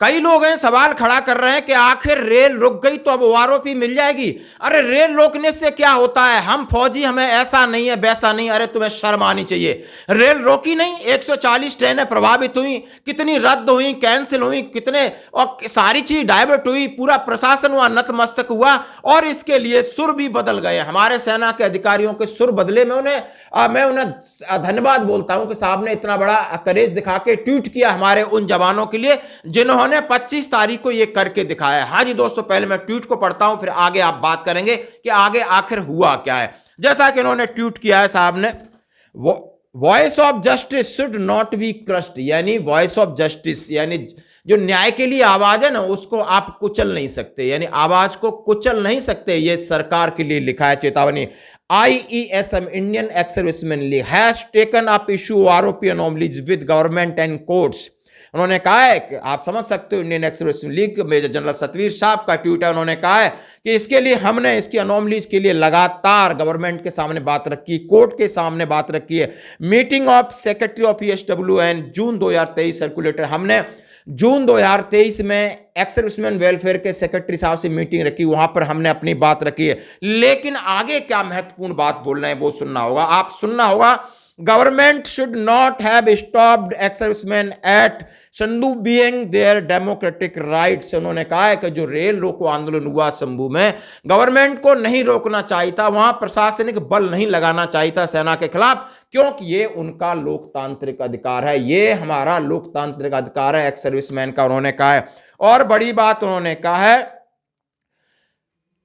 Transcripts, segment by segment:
कई लोग हैं सवाल खड़ा कर रहे हैं कि आखिर रेल रुक गई तो अब ओआरओपी मिल जाएगी। अरे रेल रोकने से क्या होता है, हम फौजी, हमें ऐसा नहीं है वैसा नहीं। अरे तुम्हें शर्म आनी चाहिए। रेल रोकी नहीं, 140 ट्रेनें प्रभावित हुई, कितनी रद्द हुई, कैंसिल हुई, कितने और सारी चीज डाइवर्ट हुई, पूरा प्रशासन हुआ नतमस्तक हुआ और इसके लिए सुर भी बदल गए। हमारे सेना के अधिकारियों के सुर बदले में मैं उन्हें धन्यवाद बोलता हूं कि साहब ने इतना बड़ा करेज दिखा के ट्वीट किया हमारे उन जवानों के लिए जिन्होंने 25 तारीख को यह करके दिखाया। हाँ जी दोस्तों, पहले मैं ट्वीट को पढ़ता हूं, फिर आगे आप बात करेंगे कि आगे आखिर हुआ क्या है। जैसा कि इन्होंने ट्वीट किया है साहब ने, voice of justice should not be crushed, यानी वॉइस ऑफ जस्टिस यानी जो न्याय के लिए आवाज है ना, उसको आप कुचल नहीं सकते, यानी आवाज को कुचल नहीं सकते। ये सरकार के लिए लिखा है चेतावनी। IESM Indian ex serviceman league has taken up issue ROP anomalies with government and courts. उन्होंने कहा है कि आप समझ सकते हो, Indian ex serviceman league major general Satvir साहब का ट्वीट है। उन्होंने कहा है कि इसके लिए हमने इसकी अनोमलीज के लिए लगातार गवर्नमेंट के सामने बात रखी, कोर्ट के सामने बात रखी है। Meeting of secretary of ESW and June 2023 circulator, हमने जून 2023 में एक्स सर्विसमैन वेलफेयर के सेक्रेटरी साहब से मीटिंग रखी, वहां पर हमने अपनी बात रखी है। लेकिन आगे क्या महत्वपूर्ण बात बोल रहे हैं वो सुनना होगा, आप सुनना होगा। Government should not have stopped ex serviceman at Sandhu being their democratic rights. उन्होंने कहा है कि जो रेल रोको आंदोलन हुआ शंभू में, गवर्नमेंट को नहीं रोकना चाहिए था, वहां प्रशासनिक बल नहीं लगाना चाहिए था सेना के खिलाफ, क्योंकि ये उनका लोकतांत्रिक अधिकार है, ये हमारा लोकतांत्रिक अधिकार है एक्स सर्विसमैन का, उन्होंने कहा है। और बड़ी बात उन्होंने कहा है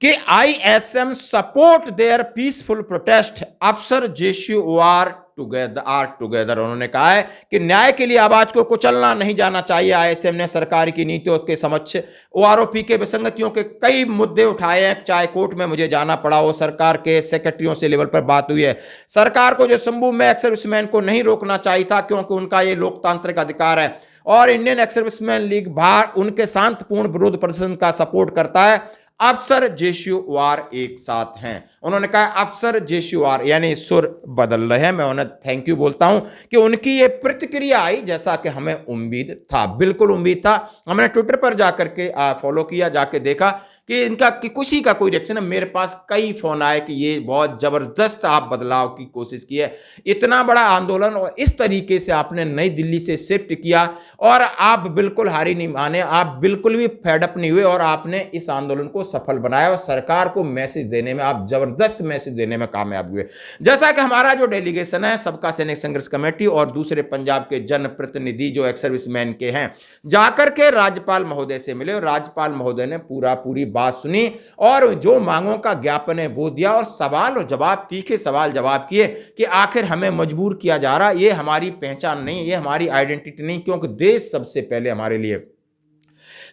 कि ISM support their peaceful protest, अफसर JCO आर टुगेदर। उन्होंने कहा है कि न्याय के लिए आवाज को कुचलना नहीं जाना चाहिए। ISM ने सरकार की नीतियों के समक्ष OROP के विसंगतियों के कई मुद्दे उठाए हैं, चाहे कोर्ट में मुझे जाना पड़ा हो, सरकार के सेक्रेटरियों से लेवल पर बात हुई है। सरकार को जो शंभू में एक्स सर्विसमैन को नहीं रोकना चाहिए था, क्योंकि उनका ये लोकतांत्रिक अधिकार है। और इंडियन एक्स सर्विसमैन लीग बाहर उनके शांतिपूर्ण विरोध प्रदर्शन का सपोर्ट करता है। अफसर JCO आर एक साथ हैं। उन्होंने कहा अफसर JCO आर, यानी सुर बदल रहे हैं। मैं उन्हें थैंक यू बोलता हूं कि उनकी ये प्रतिक्रिया आई जैसा कि हमें उम्मीद था, बिल्कुल उम्मीद था। हमने ट्विटर पर जाकर के फॉलो किया, जाके देखा कि इनका कि किसी का कोई रिएक्शन है। मेरे पास कई फोन आए कि ये बहुत जबरदस्त आप बदलाव की कोशिश की है, इतना बड़ा आंदोलन और इस तरीके से आपने नई दिल्ली से शिफ्ट किया और आप बिल्कुल हारी नहीं माने, आप बिल्कुल भी फेडअप नहीं हुए और आपने इस आंदोलन को सफल बनाया और सरकार को मैसेज देने में आप जबरदस्त मैसेज देने में कामयाब हुए। जैसा कि हमारा जो डेलीगेशन है सबका सैनिक संघर्ष कमेटी और दूसरे पंजाब के जनप्रतिनिधि जो एक्स सर्विसमैन के हैं, जाकर के राज्यपाल महोदय से मिले और राज्यपाल महोदय ने पूरी बात सुनी और जो मांगों का ज्ञापन है वो दिया और सवाल और जवाब, तीखे सवाल जवाब किए कि आखिर हमें मजबूर किया जा रहा, ये हमारी पहचान नहीं, ये हमारी आइडेंटिटी नहीं, क्योंकि देश सबसे पहले हमारे लिए,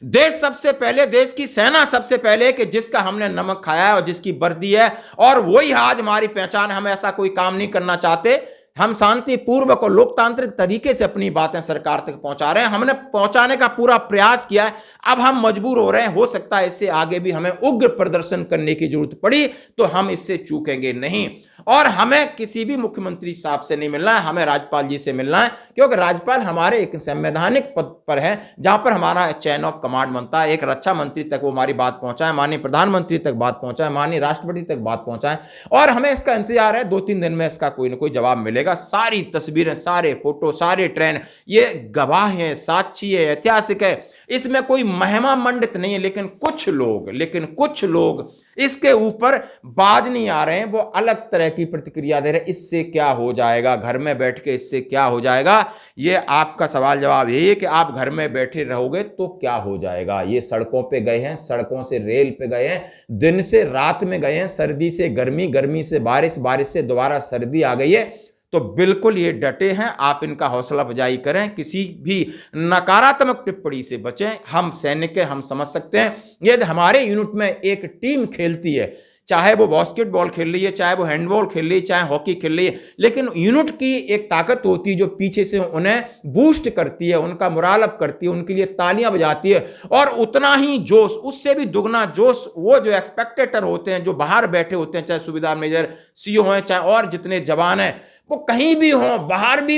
देश सबसे पहले, देश की सेना सबसे पहले कि जिसका हमने नमक खाया है और जिसकी वर्दी है, और वही आज हमारी पहचान है। हम ऐसा कोई काम नहीं करना चाहते, हम शांतिपूर्वक और लोकतांत्रिक तरीके से अपनी बातें सरकार तक पहुंचा रहे हैं, हमने पहुंचाने का पूरा प्रयास किया है। अब हम मजबूर हो रहे हैं, हो सकता है इससे आगे भी हमें उग्र प्रदर्शन करने की जरूरत पड़ी तो हम इससे चूकेंगे नहीं। और हमें किसी भी मुख्यमंत्री साहब से नहीं मिलना है, हमें राज्यपाल जी से मिलना है, क्योंकि राज्यपाल हमारे एक संवैधानिक पद पर है जहां पर हमारा चैन ऑफ कमांड बनता है। एक रक्षा मंत्री तक वो हमारी बात पहुंचाए, माननीय प्रधानमंत्री तक बात पहुंचाए, माननीय राष्ट्रपति तक बात पहुंचाए, और हमें इसका इंतजार है। 2-3 दिन में इसका कोई ना कोई जवाब मिलेगा। सारी तस्वीरें, सारे फोटो, सारे ट्रेन, ये गवाह है, साक्षी है, ऐतिहासिक है, इसमें कोई महिमा मंडित नहीं है। लेकिन कुछ लोग इसके ऊपर बाज नहीं आ रहे हैं, वो अलग तरह की प्रतिक्रिया दे रहे हैं। इससे क्या हो जाएगा, घर में बैठ के इससे क्या हो जाएगा, ये आपका सवाल जवाब यही है कि आप घर में बैठे रहोगे तो क्या हो जाएगा। ये सड़कों पे गए हैं, सड़कों से रेल पे गए हैं, दिन से रात में गए हैं, सर्दी से गर्मी, गर्मी से बारिश, बारिश से दोबारा सर्दी आ गई है, तो बिल्कुल ये डटे हैं। आप इनका हौसला अफजाई करें, किसी भी नकारात्मक टिप्पणी से बचें। हम सैनिक हैं, हम समझ सकते हैं यदि हमारे यूनिट में एक टीम खेलती है, चाहे वो बास्केटबॉल खेल रही है, चाहे वो हैंडबॉल खेल रही है, चाहे हॉकी खेल रही है, लेकिन यूनिट की एक ताकत होती है जो पीछे से उन्हें बूस्ट करती है, उनका मोराल अप करती है, उनके लिए तालियां बजाती है, और उतना ही जोश, उससे भी दुगना जोश वो जो एक्सपेक्टेटर होते हैं, जो बाहर बैठे होते हैं, चाहे सुबेदार मेजर, CO हैं, चाहे और जितने जवान हैं, वो कहीं भी हों, बाहर भी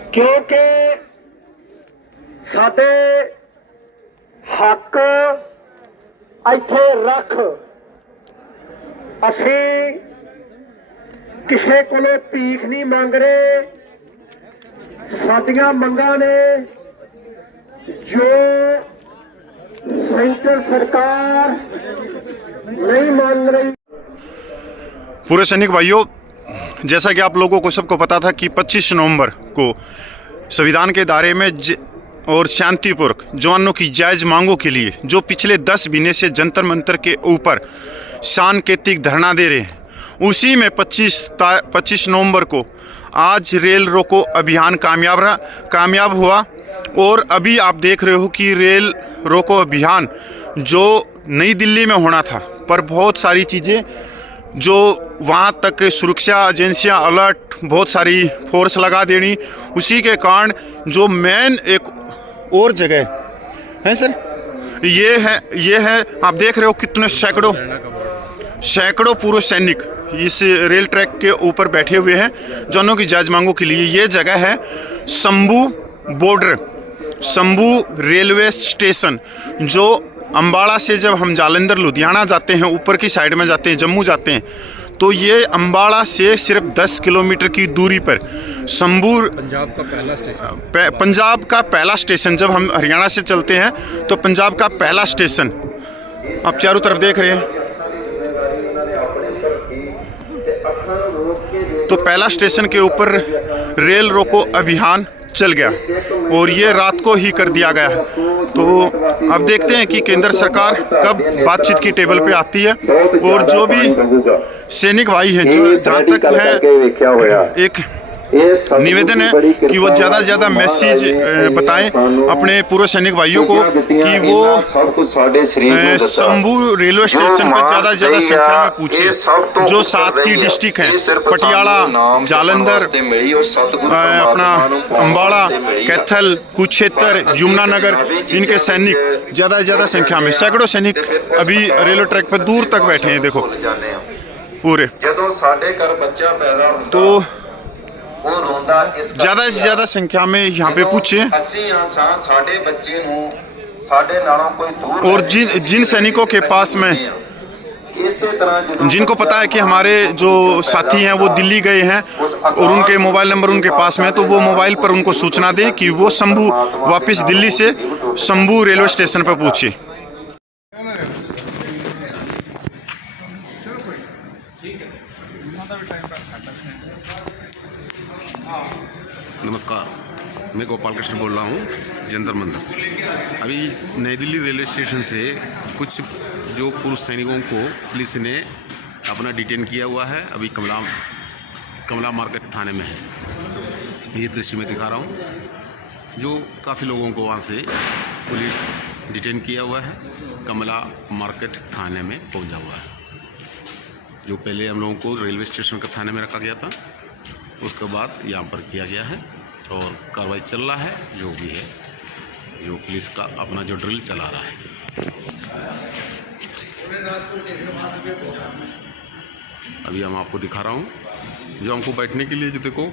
क्योंकि साडे हक इत्थे रख असीं किसे कोलों भीख नहीं मंग रहे। साडियां मंगां ने जो सेंटर सरकार नहीं मान रही। पूरे सैनिक भाइयों, जैसा कि आप लोगों को सबको पता था कि 25 नवंबर को संविधान के दायरे में और शांतिपूर्वक जवानों की जायज़ मांगों के लिए जो पिछले 10 महीने से जंतर मंतर के ऊपर सांकेतिक धरना दे रहे हैं, उसी में 25 नवंबर को आज रेल रोको अभियान कामयाब हुआ। और अभी आप देख रहे हो कि रेल रोको अभियान जो नई दिल्ली में होना था, पर बहुत सारी चीज़ें जो वहाँ तक सुरक्षा एजेंसियाँ अलर्ट, बहुत सारी फोर्स लगा देनी, उसी के कारण जो मेन एक और जगह है सर, ये है आप देख रहे हो कितने सैकड़ों पूर्व सैनिक इस रेल ट्रैक के ऊपर बैठे हुए हैं जनों की जायज़ मांगों के लिए। ये जगह है शंभू रेलवे स्टेशन, जो अम्बाड़ा से जब हम जालंधर लुधियाना जाते हैं, ऊपर की साइड में जाते हैं, जम्मू जाते हैं, तो ये अम्बाड़ा से सिर्फ 10 किलोमीटर की दूरी पर पंजाब का पहला स्टेशन। जब हम हरियाणा से चलते हैं तो पंजाब का पहला स्टेशन आप चारों तरफ देख रहे हैं, तो पहला स्टेशन के ऊपर रेल रोको अभियान चल गया और ये रात को ही कर दिया गया है। तो अब देखते हैं कि केंद्र सरकार कब बातचीत की टेबल पे आती है और जो भी सैनिक भाई हैं, जो जहाँ तक है एक निवेदन है कि वो ज़्यादा से ज़्यादा मैसेज बताएं अपने पूर्व सैनिक भाइयों को कि वो शंभू रेलवे स्टेशन पर ज़्यादा से ज़्यादा संख्या में पूछे। जो 7 की डिस्ट्रिक्ट हैं, पटियाला, जालंधर, अपना अम्बाड़ा, कैथल, कुरुक्षेत्र, यमुनानगर, इनके सैनिक ज़्यादा से ज़्यादा संख्या में, सैकड़ों सैनिक अभी रेलवे ट्रैक पर दूर तक बैठे हैं। देखो पूरे, तो ज़्यादा से ज़्यादा संख्या में यहाँ पे पूछे। और जिन सैनिकों के पास में, जिनको पता है कि हमारे जो साथी हैं वो दिल्ली गए हैं और उनके मोबाइल नंबर उनके पास में है, तो वो मोबाइल पर उनको सूचना दें कि वो वापस दिल्ली से शंभू रेलवे स्टेशन पर पूछे। नमस्कार, मैं गोपाल कृष्ण बोल रहा हूँ जंतर मंतर। अभी नई दिल्ली रेलवे स्टेशन से कुछ जो पूर्व सैनिकों को पुलिस ने अपना डिटेन किया हुआ है, अभी कमला मार्केट थाने में है। ये दृश्य में दिखा रहा हूँ, जो काफ़ी लोगों को वहाँ से पुलिस डिटेन किया हुआ है, कमला मार्केट थाने में पहुँचा हुआ है। जो पहले हम लोगों को रेलवे स्टेशन के थाने में रखा गया था, उसके बाद यहाँ पर किया गया है और कार्रवाई चल रहा है। जो भी है, जो पुलिस का अपना जो ड्रिल चला रहा है। अभी हम आपको दिखा रहा हूँ, जो हमको बैठने के लिए जो देखो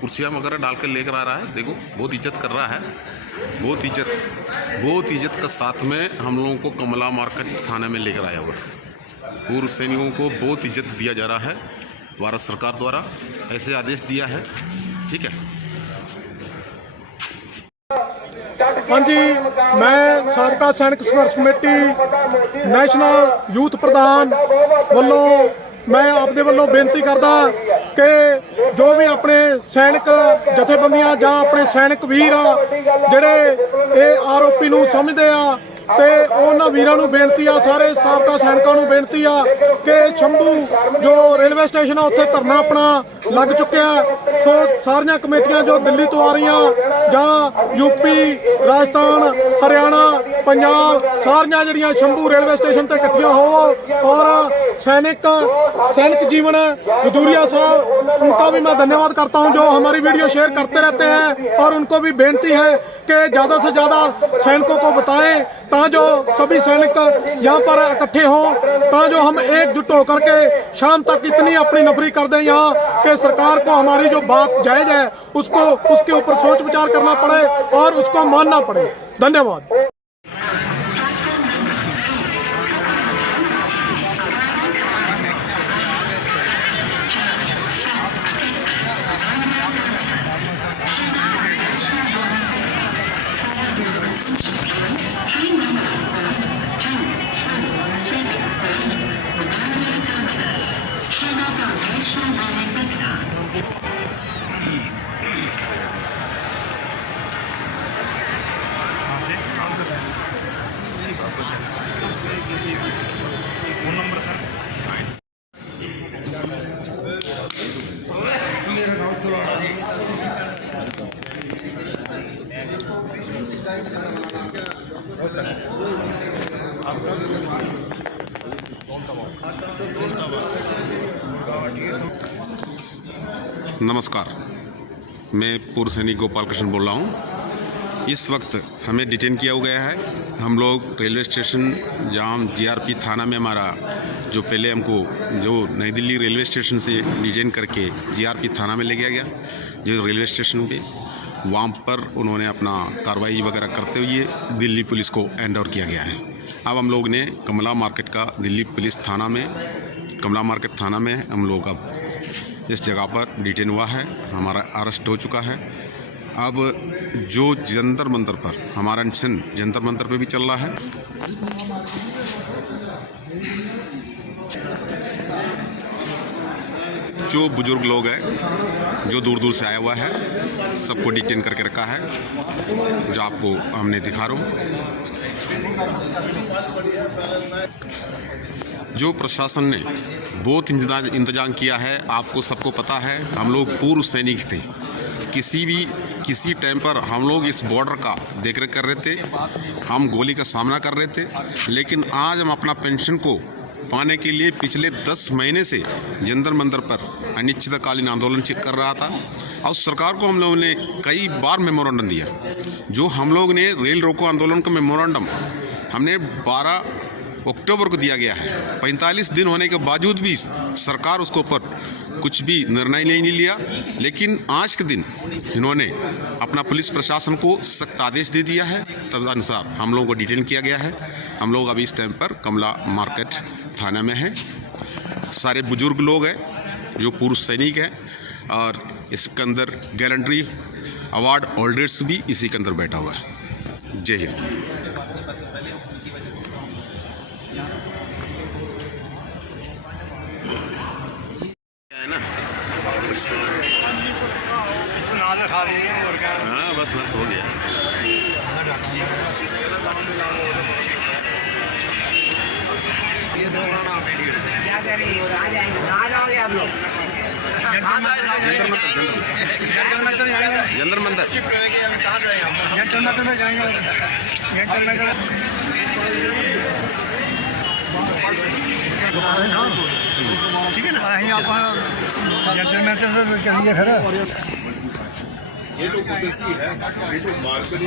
कुर्सियाँ वगैरह डाल कर लेकर आ रहा है। देखो बहुत इज्जत कर रहा है, बहुत इज्जत का साथ में हम लोगों को कमला मार्केट थाने में लेकर आया हुआ है। पूर्व सैनिकों को बहुत इज्जत दिया जा रहा है, भारत सरकार द्वारा ऐसे आदेश दिया है। ठीक है। हाँ जी, मैं साबका सैनिक संघर्ष कमेटी नैशनल यूथ प्रधान ਵੱਲੋਂ मैं आपके ਵੱਲੋਂ बेनती करदा कि जो भी अपने सैनिक जथेबंदियां ਜਾਂ अपने सैनिक वीर ਜਿਹੜੇ ਇਹ आरोपी ਨੂੰ ਸਮਝਦੇ ਆ ਤੇ ਉਹਨਾਂ ਵੀਰਾਂ ਨੂੰ ਬੇਨਤੀ ਆ, ਸਾਰੇ ਸਾਬਕਾ ਸੈਨਿਕਾਂ ਨੂੰ ਬੇਨਤੀ ਆ ਕਿ ਸ਼ੰਭੂ ਜੋ ਰੇਲਵੇ ਸਟੇਸ਼ਨ ਆ ਉੱਥੇ ਧਰਨਾ ਆਪਣਾ ਲੱਗ ਚੁੱਕਿਆ। ਸੋ ਸਾਰੀਆਂ ਕਮੇਟੀਆਂ ਜੋ ਦਿੱਲੀ ਤੋਂ ਆ ਰਹੀਆਂ ਜਾਂ ਯੂਪੀ, ਰਾਜਸਥਾਨ, हरियाणा, पंजाब, सारियां जड़ियां शंभू रेलवे स्टेशन पर इकट्ठियां हो और सैनिक जीवन भदूरिया साहब, उनका भी मैं धन्यवाद करता हूं जो हमारी वीडियो शेयर करते रहते हैं। और उनको भी बेनती है कि ज़्यादा से ज़्यादा सैनिकों को बताएं ता जो सभी सैनिक यहाँ पर इकट्ठे हों, ता जो हम एकजुट होकर के शाम तक इतनी अपनी नफरी कर दें यहाँ कि सरकार को हमारी जो बात जायज़ है उसको उसके ऊपर सोच विचार करना पड़े और उसको मानना पड़े। धन्यवाद। नमस्कार, मैं पूर्व सैनिक गोपाल कृष्ण बोल रहा हूँ। इस वक्त हमें डिटेन किया गया है। हम लोग रेलवे स्टेशन जहाँ जीआरपी थाना में हमारा जो पहले हमको जो नई दिल्ली रेलवे स्टेशन से डिटेन करके जीआरपी थाना में ले गया जो रेलवे स्टेशन पे, वहाँ पर उन्होंने अपना कार्रवाई वगैरह करते हुए दिल्ली पुलिस को हैंड ओवर किया गया है। अब हम लोग ने कमला मार्केट का दिल्ली पुलिस थाना में, कमला मार्केट थाना में हम लोग अब इस जगह पर डिटेन हुआ है, हमारा अरेस्ट हो चुका है। अब जो जंतर मंतर पर हमारा अनशन जंतर मंतर पे भी चल रहा है। जो बुजुर्ग लोग हैं जो दूर दूर से आया हुआ है, सबको डिटेन करके रखा है, जो आपको हमने दिखा रहा हूँ। जो प्रशासन ने बहुत इंतजाम किया है, आपको सबको पता है। हम लोग पूर्व सैनिक थे, किसी टाइम पर हम लोग इस बॉर्डर का देखरेख कर रहे थे, हम गोली का सामना कर रहे थे, लेकिन आज हम अपना पेंशन को पाने के लिए पिछले 10 महीने से जंतर मंतर पर अनिश्चितकालीन आंदोलन कर रहा था। और सरकार को हम लोगों ने कई बार मेमोरेंडम दिया। जो हम लोग ने रेल रोको आंदोलन का मेमोरेंडम हमने 12 अक्टूबर को दिया गया है। 45 दिन होने के बावजूद भी सरकार उसके ऊपर कुछ भी निर्णय नहीं लिया। लेकिन आज के दिन इन्होंने अपना पुलिस प्रशासन को सख्त आदेश दे दिया है, तदनुसार हम लोगों को डिटेन किया गया है। हम लोग अभी इस टाइम पर कमला मार्केट थाना में हैं। सारे बुजुर्ग लोग हैं जो पूर्व सैनिक हैं, और इसके अंदर गैलेंट्री अवार्ड होल्डर्स भी इसी के अंदर बैठा हुआ है। जय हिंद। हाँ बस हो गया। क्या कर रही हो? आ जाएंगे, आ जाओगे आप लोग। जंतर मंतर में जाएंगे। ठीक है ना, कहिए खड़ा ये तो कुदरती है, ये तो मार्केट है।